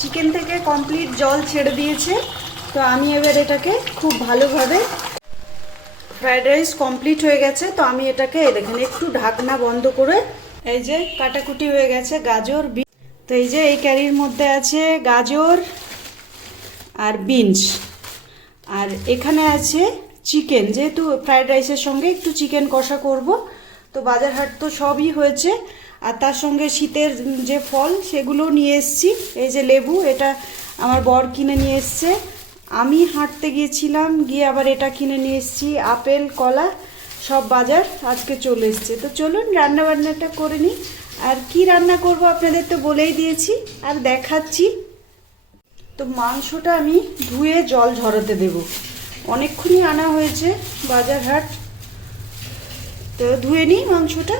Chicken থেকে complete জল ছেড়ে দিয়েছে। তো আমি এবার এটাকে খুব ভালোভাবে, ফ্রাইড রাইস কমপ্লিট হয়ে গেছে। তো আমি এটাকে দেখেন একটু ঢাকনা বন্ধ করে, এই যে কাটাকুটি হয়ে গেছে গাজর, তো এই যে এই ক্যারির মধ্যে আছে গাজর আর বিনস, আর এখানে আছে চিকেন। যেহেতু ফ্রাইড রাইসের সঙ্গে একটু চিকেন কষা করব, তো বাজার হাট তো সবই হয়েছে। আর তার সঙ্গে শীতের যে ফল সেগুলো নিয়ে এসেছি। এই যে লেবু, এটা আমার বর কিনে নিয়ে এসছে। আমি হাঁটতে গিয়েছিলাম, গিয়ে আবার এটা কিনে নিয়ে এসেছি। আপেল, কলা সব বাজার আজকে চলে এসছে। তো চলুন রান্না বান্নাটা করে নিই। আর কি রান্না করব আপনাদের তো বলেই দিয়েছি, আর দেখাচ্ছি। তো মাংসটা আমি ধুয়ে জল ঝরাতে দেব। অনেকক্ষণই আনা হয়েছে বাজার হাট, তো ধুয়ে নিই মাংসটা।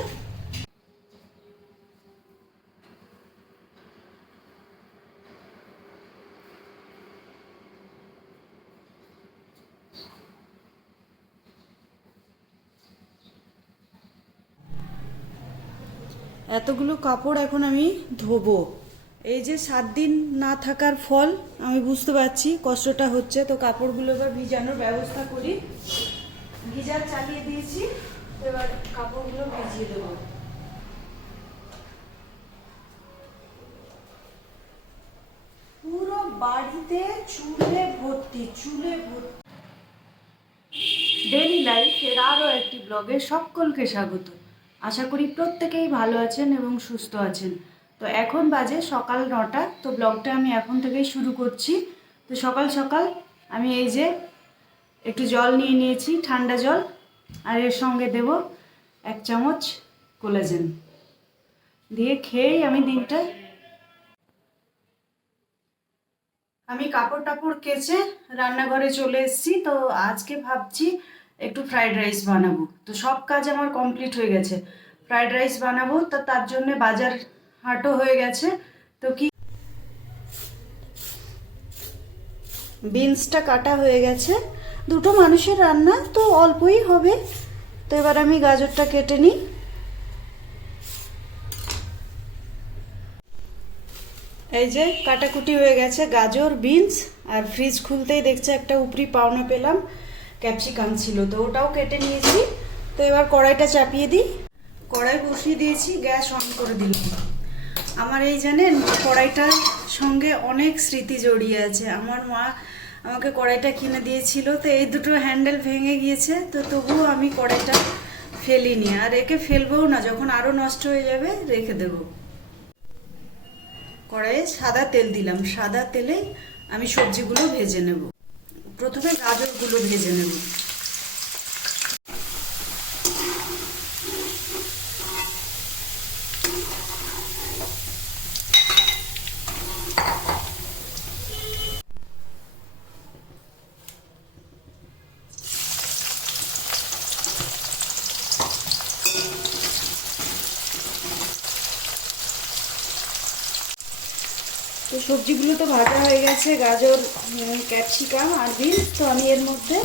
এতগুলো কাপড় এখন আমি ধোবো। এই যে 7 দিন না থাকার ফল, আমি বুঝতে পারছি কষ্টটা হচ্ছে। তো কাপড়গুলো এবার ভিজানোর ব্যবস্থা করি। গিজার চালিয়ে দিয়েছি, এবার কাপড়গুলো ভিজিয়ে দেবো। পুরো বাড়িতে চুলে ভর্তি, চুলে ভর্তি। ডেইলি লাইফ এর আরও একটি ব্লগে সকলকে স্বাগত। আশা করি প্রত্যেকেই ভালো আছেন এবং সুস্থ আছেন। তো এখন বাজে সকাল 9টা। তো ব্লগটা আমি এখন থেকেই শুরু করছি। তো সকাল সকাল আমি এই যে একটু জল নিয়ে নিয়েছি, ঠান্ডা জল, আর এর সঙ্গে দেব 1 চামচ কোলাজেন, দিয়ে খেয়েই আমি দিনটা। আমি কাপড় টাপড় কেচে রান্নাঘরে চলে এসেছি। তো আজকে ভাবছি একটু ফ্রাইড রাইস বানাবো। তো সব কাজ আমার কমপ্লিট হয়ে গেছে, ফ্রাইড রাইস বানাবো। তো তার জন্য বাজার হাটও হয়ে গেছে। তো কি, বিনসটা কাটা হয়ে গেছে। দুটো মানুষের রান্না তো অল্পই হবে। তো এবার আমি গাজরটা কেটে নিই। এই যে কাটাকুটি হয়ে গেছে গাজর, বিনস, আর ফ্রিজ খুলতেই দেখছে একটা উপরি পাওনা পেলাম, ক্যাপসিকাম ছিল, তো ওটাও কেটে নিয়েছি। তো এবার কড়াইটা চাপিয়ে দিই। কড়াই বসিয়ে দিয়েছি, গ্যাস অন করে দিলাম। আমার এই জানেন কড়াইটার সঙ্গে অনেক স্মৃতি জড়িয়ে আছে। আমার মা আমাকে কড়াইটা কিনে দিয়েছিল, তো এই দুটো হ্যান্ডেল ভেঙে গিয়েছে। তো তবুও আমি কড়াইটা ফেলিনি, আর একে ফেলবও না, যখন আরও নষ্ট হয়ে যাবে রেখে দেবো। কড়াইয়ে সাদা তেল দিলাম, সাদা তেলে আমি সবজিগুলো ভেজে নেব। প্রথমে গাজরগুলো ভেজে নেব। তো সবজিগুলো তো ভাজা হয়ে গেছে, গাজর, ক্যাপসিকাম আর বিনস। তো আমি এর মধ্যে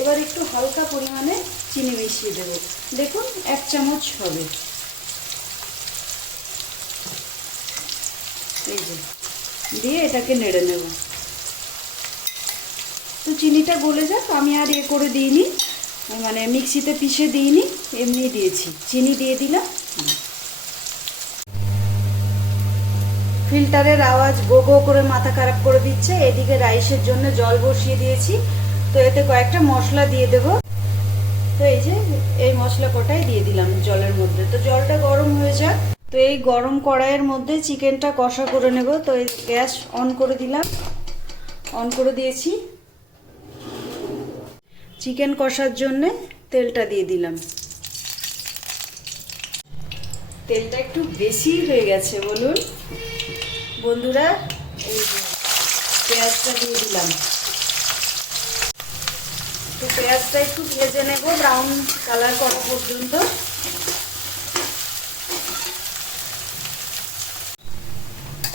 এবার একটু হালকা পরিমাণে চিনি মিশিয়ে দেবো। দেখুন 1 চামচ হবে। এই যে দিয়ে এটাকে নেড়ে নেব। তো চিনিটা গলে যাক, আমি আর করে দিইনি, মানে মিক্সিতে পিষে দিইনি, এমনি দিয়েছি, চিনি দিয়ে দিলাম। ফিল্টারের আওয়াজ গো গো করে মাথা খারাপ করে দিচ্ছে। এদিকে রাইসের জন্য জল বসিয়ে দিয়েছি। তো এতে কয়েকটা মশলা দিয়ে দেব। তো এই যে এই মশলা কটাই দিয়ে দিলাম জলের মধ্যে। তো জলটা গরম হয়ে যাক। তো এই গরম কড়াইয়ের মধ্যে চিকেনটা কষা করে নেব। তো এই গ্যাস অন করে দিলাম, অন করে দিয়েছি। চিকেন কষার জন্য তেলটা দিয়ে দিলাম। তেলটা একটু বেশি হয়ে গেছে বলুন বন্ধুরা। এই যে পেঁয়াজটা দিয়ে দিলাম। তো পেঁয়াজটা একটু ভেজে নেব ব্রাউন কালার করা পর্যন্ত।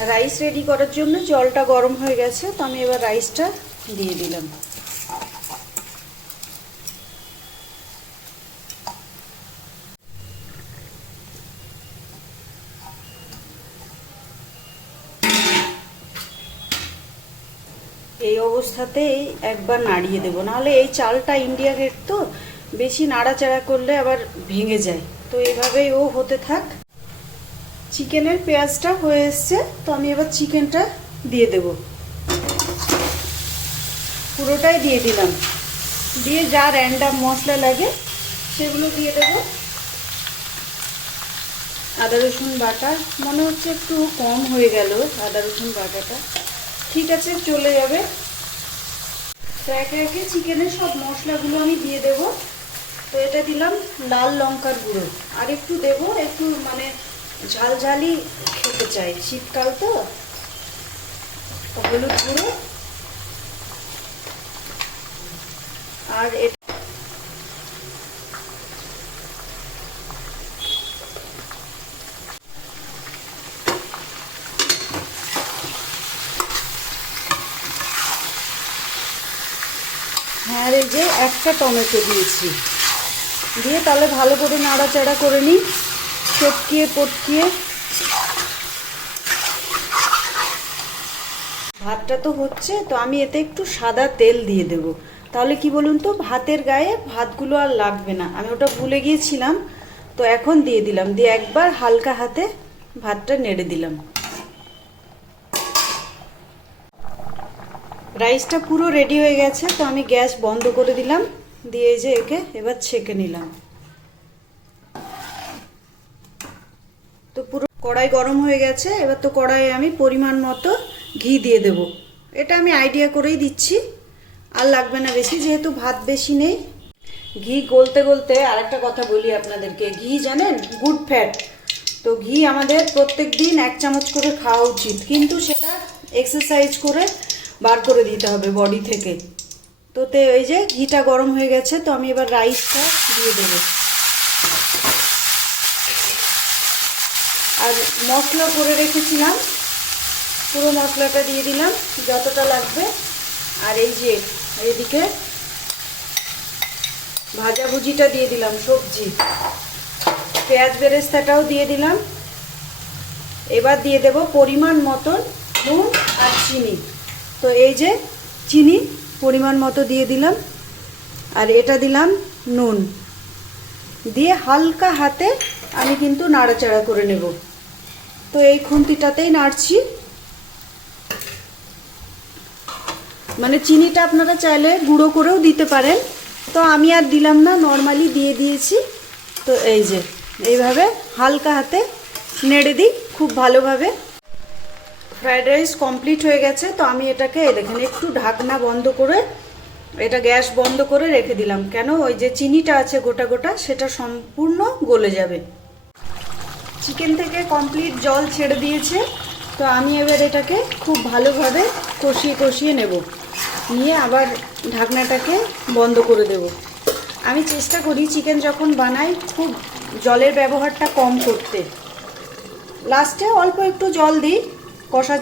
রাইস রেডি করার জন্য জলটা গরম হয়ে গেছে। তো আমি এবার রাইসটা দিয়ে দিলাম। এই অবস্থাতেই একবার নাড়িয়ে দেবো, নাহলে এই চালটা ইন্ডিয়া গেট তো বেশি নাড়াচাড়া করলে আবার ভেঙে যায়। তো এইভাবেই ও হতে থাক। চিকেনের পেঁয়াজটা হয়ে এসছে, তো আমি এবার চিকেনটা দিয়ে দেব। পুরোটাই দিয়ে দিলাম, দিয়ে যা র্যান্ডাম মশলা লাগে সেগুলো দিয়ে দেব। আদা রসুন বাটা মনে হচ্ছে একটু কম হয়ে গেল, আদা রসুন বাটাটা ঠিক আছে, চলে যাবে। তো একে একে চিকেনের সব মশলাগুলো আমি দিয়ে দেব। তো এটা দিলাম লাল লঙ্কার গুঁড়ো, আর একটু দেব, একটু মানে ঝালঝালি খেতে চাই, শীতকাল তো। হলুদ গুঁড়ো আর হ্যাঁ, এই যে একটা টমেটো দিয়েছি, দিয়ে তাহলে ভালো করে নাড়াচাড়া করে নিই, চটকিয়ে পটকিয়ে। ভাতটা তো হচ্ছে, তো আমি এতে একটু সাদা তেল দিয়ে দেব, তাহলে কি বলুন তো ভাতের গায়ে ভাতগুলো আর লাগবে না। আমি ওটা ভুলে গিয়েছিলাম, তো এখন দিয়ে দিলাম, দিয়ে একবার হালকা হাতে ভাতটা নেড়ে দিলাম। রাইসটা পুরো রেডি হয়ে গেছে, তো আমি গ্যাস বন্ধ করে দিলাম, দিয়ে যে একে এবার ছেঁকে নিলাম। তো পুরো কড়াই গরম হয়ে গেছে, এবার তো কড়াইয়ে আমি পরিমাণ মতো ঘি দিয়ে দেব। এটা আমি আইডিয়া করেই দিচ্ছি, আর লাগবে না বেশি, যেহেতু ভাত বেশি নেই। ঘি গলতে গলতে আরেকটা কথা বলি আপনাদেরকে, ঘি জানেন গুড ফ্যাট। তো ঘি আমাদের প্রত্যেক দিন 1 চামচ করে খাওয়া উচিত, কিন্তু সেটা এক্সারসাইজ করে বার করে দিতে হবে বডি থেকে। তো এই যে ঘিটা গরম হয়ে গেছে, তো আমি এবার রাইসটা দিয়ে দেবো। আর মশলা করে রেখেছিলাম, পুরো মশলাটা দিয়ে দিলাম যতটা লাগবে। আর এই যে এদিকে ভাজাভুজিটা দিয়ে দিলাম, সবজি, পেঁয়াজ বেরেস্তাটাও দিয়ে দিলাম। এবার দিয়ে দেব পরিমাণ মতন নুন আর চিনি। তো এই যে চিনি পরিমাণ মতো দিয়ে দিলাম, আর এটা দিলাম নুন, দিয়ে হালকা হাতে আমি কিন্তু নাড়াচাড়া করে নেব। তো এই খুন্তিটাতেই নাড়ছি, মানে চিনিটা আপনারা চাইলে গুঁড়ো করেও দিতে পারেন, তো আমি আর দিলাম না, নর্মালি দিয়ে দিয়েছি। তো এই যে এইভাবে হালকা হাতে নেড়ে দিই খুব ভালোভাবে। ফ্রায়েড রাইস কমপ্লিট হয়ে গেছে, তো আমি এটাকে দেখেন একটু ঢাকনা বন্ধ করে, এটা গ্যাস বন্ধ করে রেখে দিলাম, কেন ওই যে চিনিটা আছে গোটা গোটা সেটা সম্পূর্ণ গলে যাবে। চিকেন থেকে কমপ্লিট জল ছেড়ে দিয়েছে, তো আমি এবার এটাকে খুব ভালোভাবে কষিয়ে কষিয়ে নেব, নিয়ে আবার ঢাকনাটাকে বন্ধ করে দেব। আমি চেষ্টা করি চিকেন যখন বানাই খুব জলের ব্যবহারটা কম করতে, লাস্টে অল্প একটু জল দিই। কষা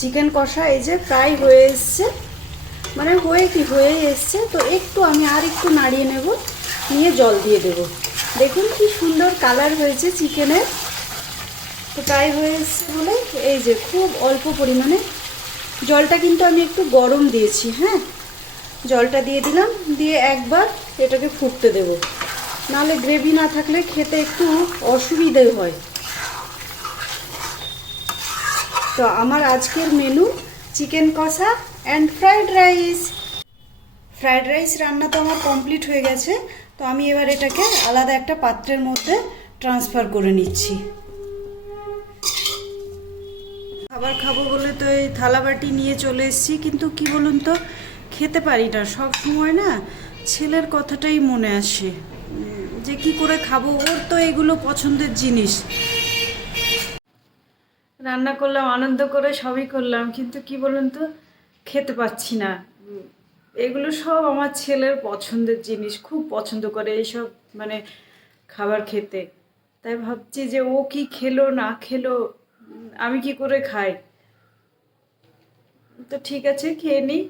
চিকেন কষা এই যে প্রায় হয়ে এসছে, মানে হয়ে এসছে, তো একটু আমি আর একটু নাড়িয়ে নেব, নিয়ে জল দিয়ে দেব। দেখুন কি সুন্দর কালার হয়েছে চিকেনের। তো প্রায় হয়ে এসছে বলে এই যে খুব অল্প পরিমাণে জলটা কিন্তু আমি একটু গরম দিয়েছি, হ্যাঁ, জলটা দিয়ে দিলাম, দিয়ে একবার এটাকে ফুটতে দেব, নাহলে গ্রেভি না থাকলে খেতে একটু অসুবিধে হয়। তো আমার আজকের মেনু চিকেন কষা and fried rice. Fried rice রান্না তো আমার কমপ্লিট হয়ে গেছে, তো আমি এবার এটাকে আলাদা একটা পাত্রের মধ্যে ট্রান্সফার করে নিচ্ছি। খাবার খাবো বলে তো এই থালাবাটি নিয়ে চলে এসেছি, কিন্তু কি বলুন তো খেতে পারি না সব সময়, না ছেলের কথাটাই মনে আসে যে কি করে খাবো, ওর তো এগুলো পছন্দের জিনিস। রান্না করলাম আনন্দ করে, সবই করলাম, কিন্তু কি বলুন তো খেতে পাচ্ছি না। এগুলো সব আমার ছেলের পছন্দের জিনিস, খুব পছন্দ করে এইসব মানে খাবার খেতে। তাই ভাবছি যে ও কি খেলো না খেলো, আমি কি করে খাই। তো ঠিক আছে, খেয়ে নিই।